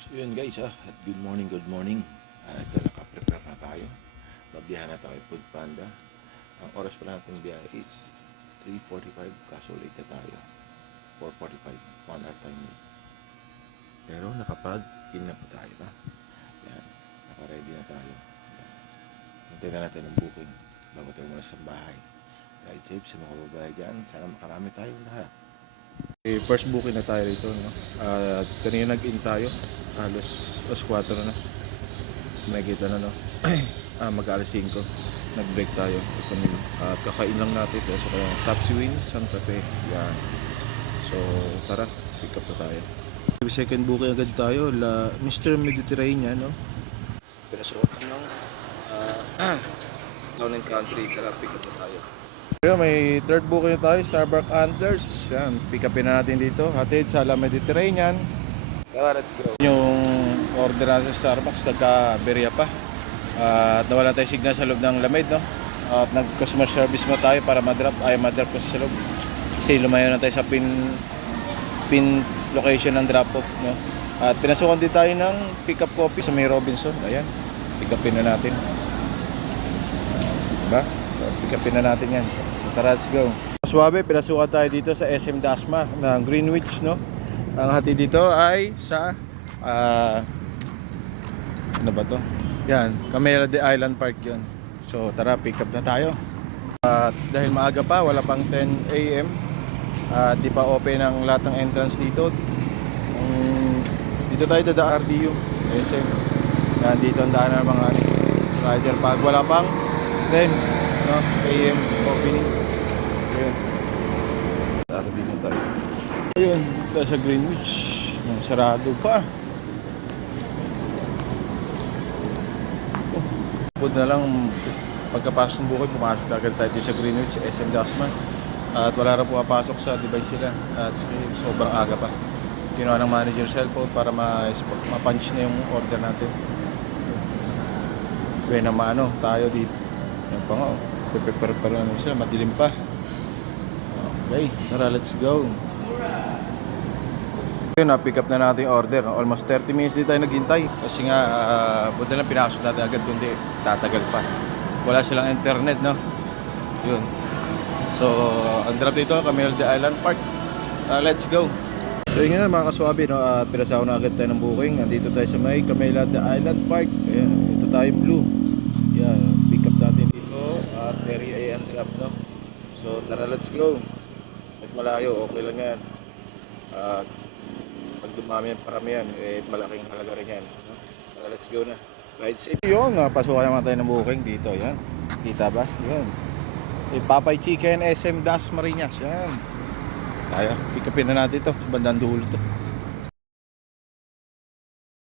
So yun guys ha, at good morning, good morning. Ah, ito naka-prepare na tayo. Babiyahan na tayo Food Panda. Ang oras pa natin biyahe is 3.45 kaso late na tayo. 4.45, 1 hour time late. Pero nakapag-in na po tayo na. Yan, naka-ready na tayo. Yan. Hintay na natin ang booking bago tayo muna sa bahay. Ride safe sa mga babae dyan. Sana makarami tayong lahat. Eh, first booking na tayo rito, no? At kanina nag-in tayo. Alas, alas 4 na na. Makikita na, no? ah, mag-alas 5. Nag-break tayo. At kakain lang natin ito. So, kaya Tapsi Wing, Santa Fe. Yan. So, tara. Pick up na tayo. Second booking agad tayo. La, Mr. Mediterranean, no? Pinasuot ng uh, Town and Country. Tara, pick up na tayo. Kaya may third booking tayo, Starbucks Antlers. Yan, pick upin na natin dito. Hatid sa La Mediterranean. Tara, let's go. Yung order natin sa Starbucks, nagka-berya pa. at nawala tayo signal sa loob ng lamid, no? At nag-customer service mo tayo para madrop, ay madrop kasi sa loob. Kasi lumayo na tayo sa pin pin location ng drop-off, no? At pinasukan din tayo ng pick-up coffee sa may Robinson. Ayan, pick upin na natin. Diba? Pick upin na natin yan. So tara, let's go. Suwabe, pinasukan tayo dito sa SM Dasma ng Greenwich, no? Ang hati dito ay sa ah ano ba to? Yan, Camela de Island Park yun. So tara, pick up na tayo. At dahil maaga pa, wala pang 10 a.m. At di pa open ang lahat ng entrance dito. Um, dito tayo sa RDU, SM. Yan, dito ang daan ng mga rider pag wala pang 10 no, AM opening. Ayun. Tara dito tayo. Ayun, sa Greenwich. Sarado pa. Pud na lang pagkapasok ng bukid, pumasok na agad tayo dito sa Greenwich, SM Dasman. At wala rin pumapasok sa device sila. At sobrang aga pa. Ginawa ng manager cellphone para ma- ma-punch na yung order natin. Kaya na maano, tayo dito. Yan pa nga, oh. Prepare pa rin sila, madilim pa. Okay, tara, let's go. Yun, na-pick up na natin yung order. Almost 30 minutes din tayo naghintay. Kasi nga, uh, buti lang pinasok natin agad kundi tatagal pa. Wala silang internet, no? Yun. So, ang drop dito, de Island Park. Uh, let's go. So yun nga mga kaswabi, no? at pinasaw na agad tayo ng booking. Nandito tayo sa may Camila de Island Park. Ayan, ito tayo blue. Yan, pick up natin dito at area A and drop, no? So tara, let's go. At malayo, okay lang yan. At pag dumami ang paramihan, eh, malaking halaga rin yan. No? Tara, let's go na. Ride safe. Yun, uh, pasukan naman tayo ng booking dito. Yan. Kita ba? Yan. Eh, Papay Chicken SM Das Marinas. Yan. Tayo, pick na natin ito. Bandang dulo to.